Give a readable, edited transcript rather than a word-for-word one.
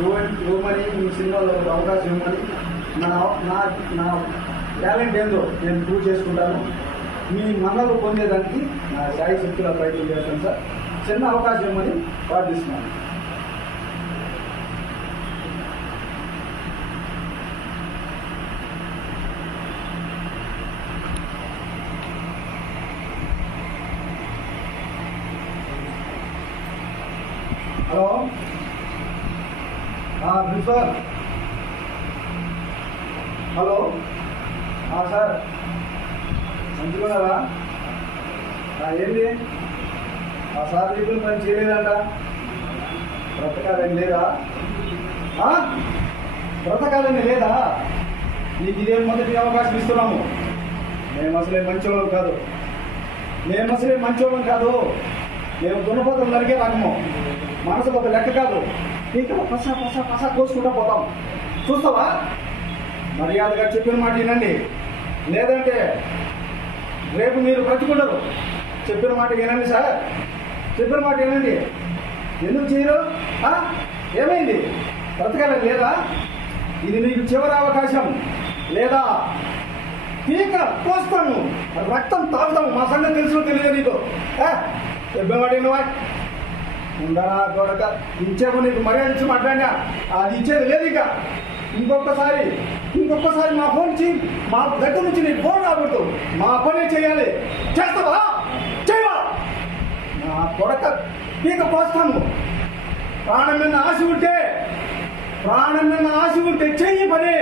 ఇవ్వమని మీ సినిమాలో అవకాశం ఇవ్వమని నా నా నా టాలెంట్ ఏందో నేను ప్రూవ్ చేసుకుంటాను. మీ మన్నలు పొందేదానికి నా శాయి శక్తుల ప్రయత్నం చేస్తాను సార్. చిన్న అవకాశం ఇవ్వమని ప్రార్థిస్తున్నాను. Hello principal. హలో సార్, మంచిగున్నారా? ఏంటి సార్ రీపుల్ పని చేయలేదంట. బ్రతకాలని లేదా? బ్రతకాలని లేదా? నీకు ఇదే మొదటి అవకాశం ఇస్తున్నాము. మేము అసలే మంచోళ్ళం కాదు. మేము దున్నపోతం నరికే రకము. మనసుకు ఒక లెక్క కాదు. ఇంకా పసా పసా పసా కోసుకుంటా పోతాం. చూస్తావా? మర్యాదగా చెప్పిన మాట వినండి, లేదంటే రేపు మీరు బ్రతికుండరు. చెప్పిన మాట వినండి సార్, చెప్పిన మాట వినండి. ఎందుకు చేయరు? ఏమైంది? బ్రతకాలని లేదా? ఇది నీకు చివరి అవకాశం. లేదా పీక కోస్తాను, రక్తం తాగుతాము. మా సంగతి తెలుసు తెలియదు నీకు. చెప్పేవాడినవా? ఉండరా గొడక. ఇచ్చేపు నీకు మర్యాద ఇచ్చి మాట్లాడినా అది ఇచ్చేది లేదు. ఇక ఇంకొకసారి మా ఫోన్ మా దగ్గర నుంచి నీకు ఫోన్ రాకూడదు. మా పని చేయాలి. చేస్తావా? చేయవా? నా కొడక పీక కోస్తాము. ప్రాణం మీద ఆశ ఉంటే చెయ్యి పని.